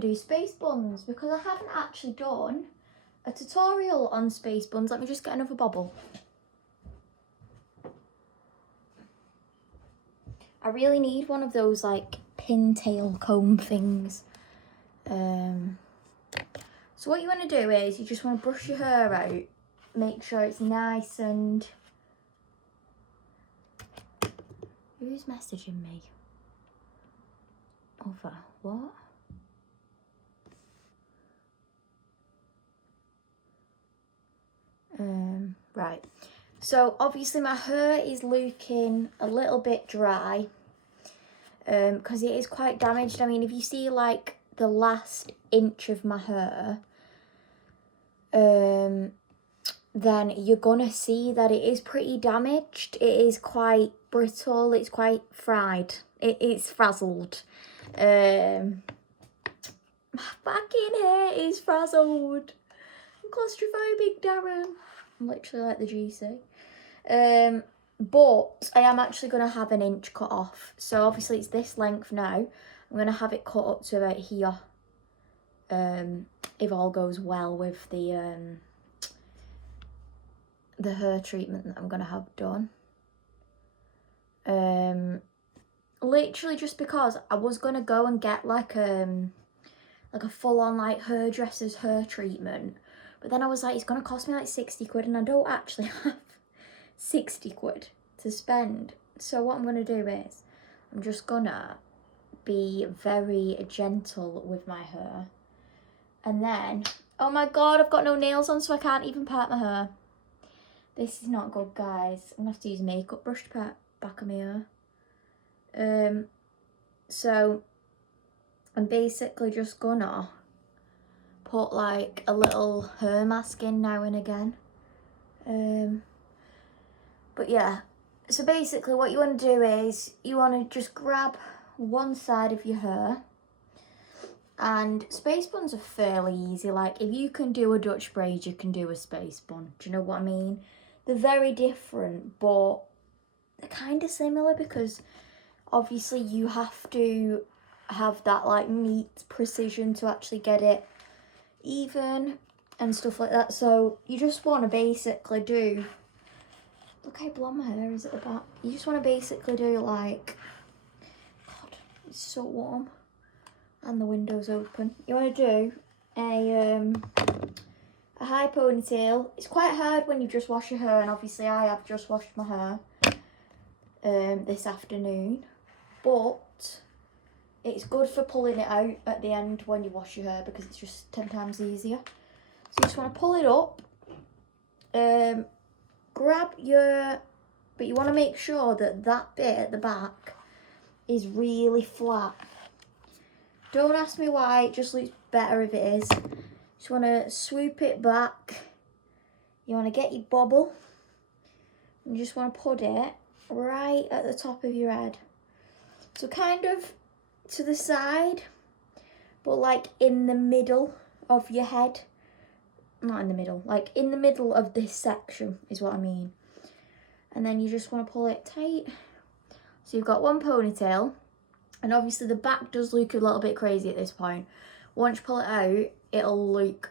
to do space buns because I haven't actually done a tutorial on space buns. Let me just get another bobble. I really need one of those like pintail comb things. So what you want to do is you just want to brush your hair out, make sure it's nice and... Who's messaging me? Over what? Right. So obviously my hair is looking a little bit dry because it is quite damaged. I mean, if you see like the last inch of my hair, then you're gonna see that it is pretty damaged. It is quite brittle, it's quite fried, it's frazzled. My fucking hair is frazzled. I'm claustrophobic, Darren. I'm literally like the GC. But I am actually going to have an inch cut off. So obviously it's this length now. I'm going to have it cut up to about here. If all goes well with the hair treatment that I'm going to have done. Literally just because I was going to go and get like a full-on like hairdresser's hair treatment. But then I was like, it's going to cost me like 60 quid and I don't actually have 60 quid to spend. So what I'm going to do is I'm just going to be very gentle with my hair. And then, oh my God, I've got no nails on so I can't even part my hair. This is not good, guys. I'm going to have to use a makeup brush to part back of my hair. So I'm basically just going to put like a little hair mask in now and again. But yeah, so basically what you want to do is you want to just grab one side of your hair, and space buns are fairly easy. Like if you can do a Dutch braid, you can do a space bun. Do you know what I mean? They're very different, but they're kind of similar because obviously you have to have that like neat precision to actually get it even and stuff like that. So you just want to basically do, look how blonde my hair is at the back. You just want to basically do like, God, it's so warm and the window's open. You want to do a high ponytail. It's quite hard when you just wash your hair, and obviously I have just washed my hair this afternoon, but it's good for pulling it out at the end when you wash your hair because it's just 10 times easier. So you just want to pull it up, grab your, but you want to make sure that that bit at the back is really flat. Don't ask me why, it just looks better if it is. Just want to swoop it back. You want to get your bobble. You just want to put it right at the top of your head. So kind of to the side, but like in the middle of your head. Not in the middle, like in the middle of this section is what I mean. And then you just want to pull it tight. So you've got one ponytail, and obviously the back does look a little bit crazy at this point. Once you pull it out, it'll look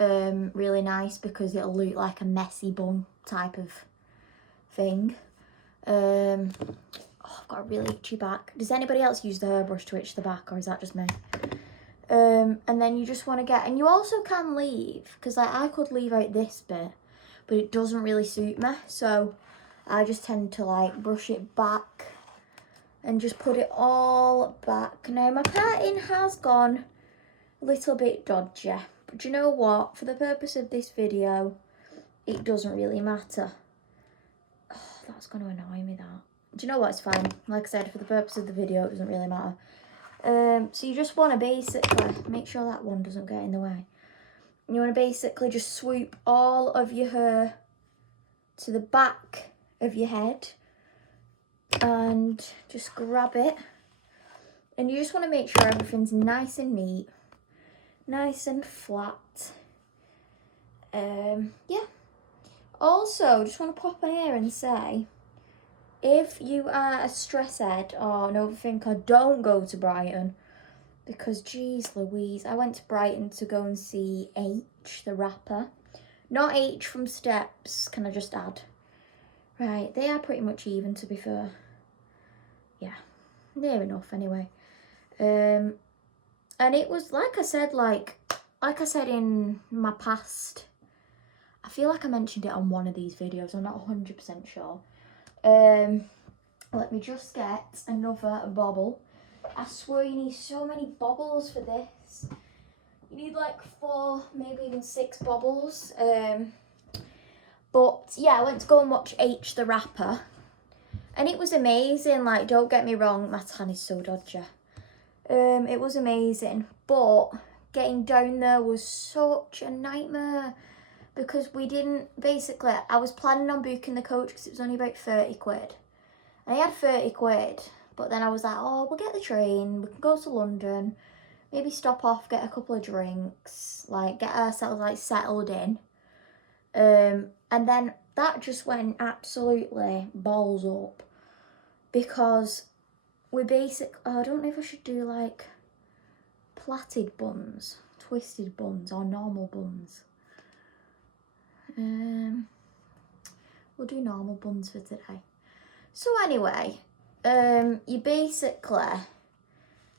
really nice because it'll look like a messy bun type of thing. Oh, I've got a really itchy back. Does anybody else use the hairbrush to itch the back, or is that just me? And then you just want to get, and you also can leave, because like I could leave out this bit, but it doesn't really suit me, so I just tend to like brush it back and just put it all back. Now my parting has gone a little bit dodgy, but you know what, for the purpose of this video it doesn't really matter. Oh, that's going to annoy me, that. Do you know what, it's fine. Like I said, for the purpose of the video it doesn't really matter. So you just want to basically make sure that one doesn't get in the way. You want to basically just swoop all of your hair to the back of your head and just grab it, and you just want to make sure everything's nice and neat, nice and flat. Yeah. Also, just want to pop in here and say, if you are a stress head or an overthinker, don't go to Brighton, because geez Louise, I went to Brighton to go and see H, the rapper. Not H from Steps, can I just add? Right, they are pretty much even, to be fair. Yeah, near enough anyway. And it was, like I said in my past, I feel like I mentioned it on one of these videos, I'm not 100% sure. Let me just get another bobble. I swear you need so many bobbles for this. You need like 4, maybe even 6 bobbles. But yeah, I went to go and watch H the rapper. And it was amazing, like, don't get me wrong, my tan is so dodgy. It was amazing, but getting down there was such a nightmare because we didn't, basically, I was planning on booking the coach because it was only about 30 quid. And I had 30 quid, but then I was like, oh, we'll get the train, we can go to London, maybe stop off, get a couple of drinks, like, get ourselves, like, settled in. And then that just went absolutely balls up because we I don't know if I should do like plaited buns, twisted buns or normal buns. We'll do normal buns for today. So anyway, you basically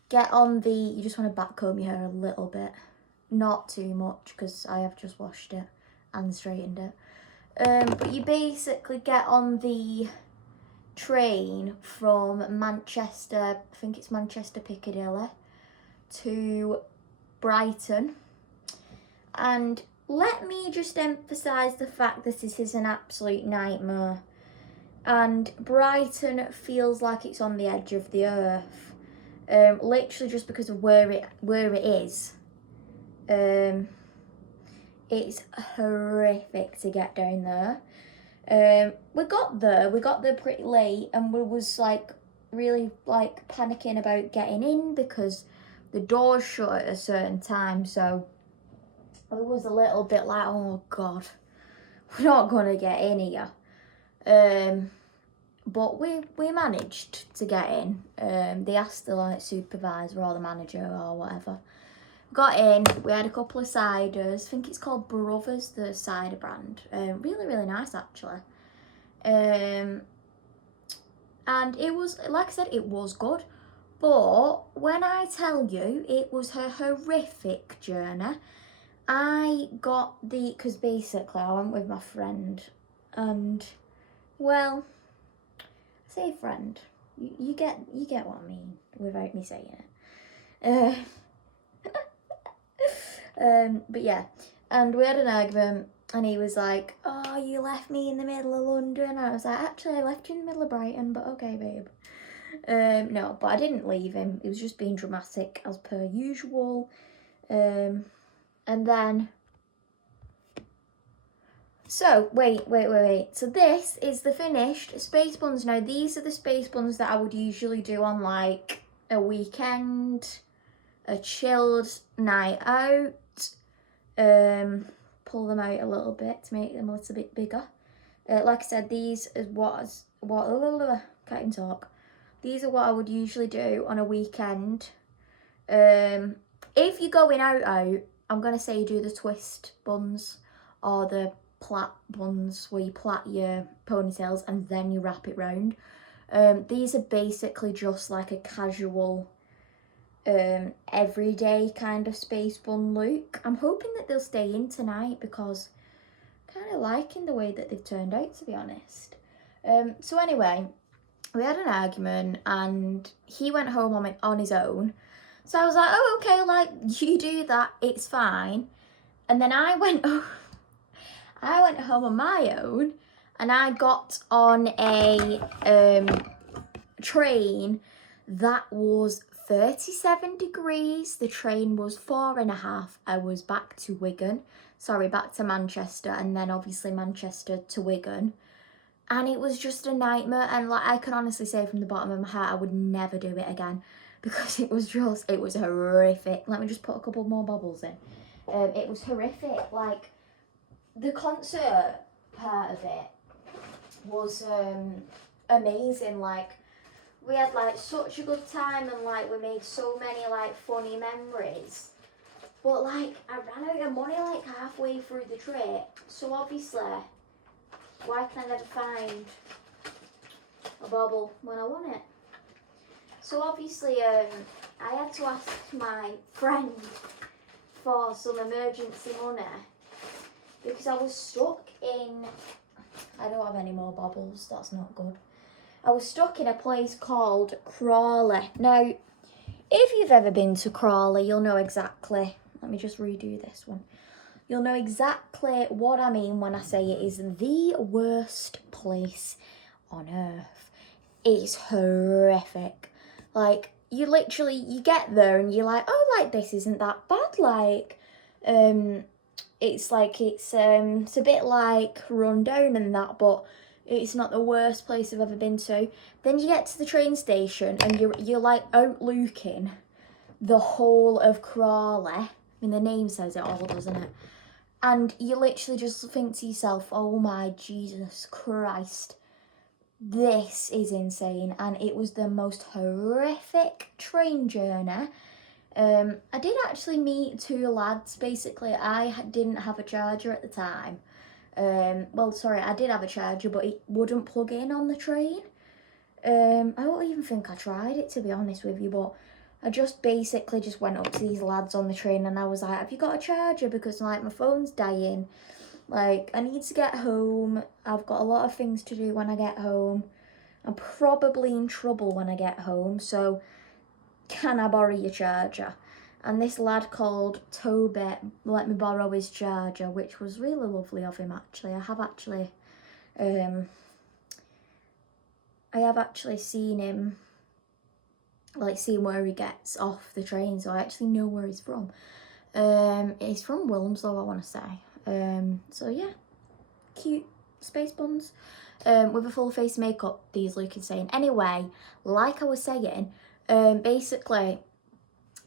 get on you just want to back comb your hair a little bit, not too much because I have just washed it and straightened it. But you basically get on the train from Manchester, I think it's Manchester Piccadilly, to Brighton. And let me just emphasise the fact that this is an absolute nightmare. And Brighton feels like it's on the edge of the earth. Literally just because of where it is. It's horrific to get down there. We got there pretty late, and we was like really like panicking about getting in because the doors shut at a certain time, so it was a little bit like, oh god, we're not gonna get in here. But we managed to get in. They asked the like supervisor or the manager or whatever. Got in, we had a couple of ciders. I think it's called Brothers, the cider brand. Really, really nice actually. And it was, like I said, it was good. But when I tell you it was a horrific journey, I got because basically I went with my friend and, well, I say friend, you get what I mean without me saying it. But yeah, and we had an argument and he was like, oh, you left me in the middle of London. And I was like, actually, I left you in the middle of Brighton, but okay, babe. No, but I didn't leave him. He was just being dramatic as per usual. And then, so, wait. So this is the finished space buns. Now, these are the space buns that I would usually do on like a weekend, a chilled night out. Pull them out a little bit to make them a little bit bigger. Like I said, these is can't even talk. These are what I would usually do on a weekend. If you're going out, I'm gonna say do the twist buns or the plait buns where you plait your ponytails and then you wrap it round. These are basically just like a casual everyday kind of space bun look. I'm hoping that they'll stay in tonight because I'm kind of liking the way that they've turned out, to be honest. So anyway, we had an argument and he went home on his own. So I was like, oh, okay, like, you do that, it's fine. And then I went home on my own and I got on a train that was 37 degrees. The train was 4.5 hours back to Manchester, and then obviously Manchester to Wigan. And it was just a nightmare. And like, I can honestly say from the bottom of my heart, I would never do it again because it was horrific. Let me just put a couple more bubbles in. It was horrific. Like, the concert part of it was amazing. Like, we had like such a good time, and like we made so many like funny memories. But like I ran out of money like halfway through the trip, so obviously why can I never find a bauble when I want it? So obviously I had to ask my friend for some emergency money because I was stuck in, I don't have any more baubles, that's not good. I was stuck in a place called Crawley. Now, if you've ever been to Crawley, you'll know exactly, let me just redo this one. You'll know exactly what I mean when I say it is the worst place on earth. It's horrific. Like, you literally, you get there and you're like, oh, like, this isn't that bad. Like, it's a bit like run down and that, but it's not the worst place I've ever been to. Then you get to the train station and you're like outlooking the whole of Crawley. I mean, the name says it all, doesn't it? And you literally just think to yourself, oh my Jesus Christ, this is insane. And it was the most horrific train journey. I did actually meet two lads. Basically, I didn't have a charger at the time. I did have a charger, but it wouldn't plug in on the train. I don't even think I tried it, to be honest with you, but I just basically just went up to these lads on the train and I was like, have you got a charger? Because like my phone's dying. Like, I need to get home. I've got a lot of things to do when I get home. I'm probably in trouble when I get home, so can I borrow your charger? And this lad called Toby let me borrow his charger, which was really lovely of him actually. I have actually seen him, like seen where he gets off the train, so I actually know where he's from. He's from Wilmslow, I want to say. So yeah, cute space buns. With a full face makeup, these look insane. Anyway, like I was saying, basically,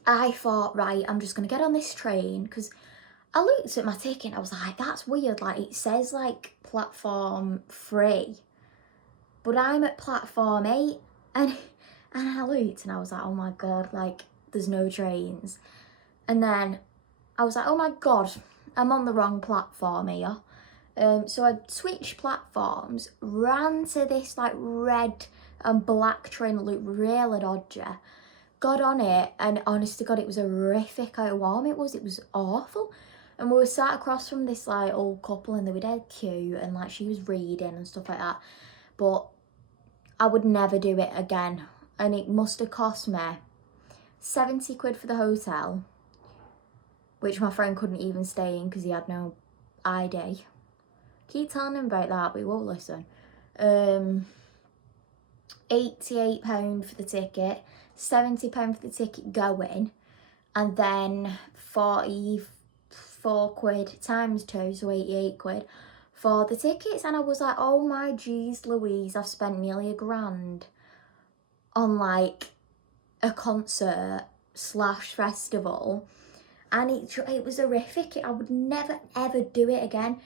I thought, right, I'm just going to get on this train, because I looked at my ticket and I was like, that's weird, like, it says, like, platform 3, but I'm at platform 8, and I looked and I was like, oh my God, like, there's no trains. And then I was like, oh my God, I'm on the wrong platform here. So I switched platforms, ran to this like red and black train that looked really dodgy, got on it, and honest to God, it was horrific how warm it was. It was awful. And we were sat across from this like old couple and they were dead cute and like she was reading and stuff like that. But I would never do it again. And it must have cost me 70 quid for the hotel, which my friend couldn't even stay in because he had no ID. Keep telling him about that, but he won't listen. £88 for the ticket, £70 for the ticket going, and then 44 quid times 2, so 88 quid for the tickets. And I was like, oh my geez Louise, I've spent nearly £1,000 on like a concert / festival, and it was horrific. I would never ever do it again.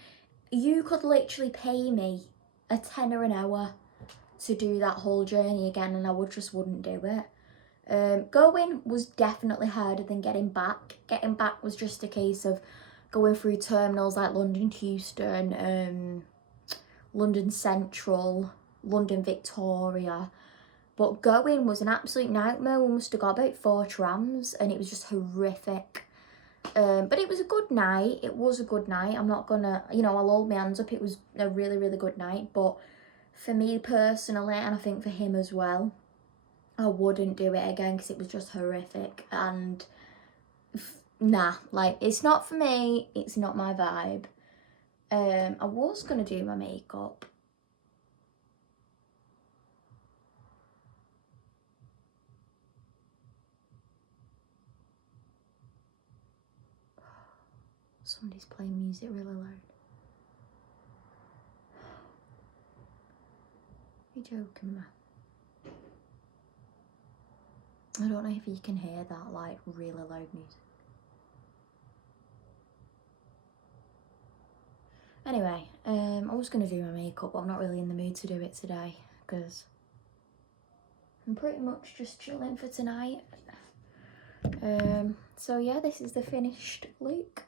You could literally pay me a tenner an hour to do that whole journey again and I wouldn't do it. Going was definitely harder than getting back. Getting back was just a case of going through terminals like London Euston, London Central, London Victoria. But going was an absolute nightmare. We must have got about 4 trams and it was just horrific. But it was a good night. It was a good night. I'm not gonna, I'll hold my hands up. It was a really, really good night. But for me personally, and I think for him as well, I wouldn't do it again because it was just horrific. And nah, like, it's not for me. It's not my vibe. I was gonna do my makeup. Somebody's playing music really loud. You're joking me. I don't know if you can hear that, like, really loud music. Anyway, I was going to do my makeup, but I'm not really in the mood to do it today, because I'm pretty much just chilling for tonight. So yeah, this is the finished look.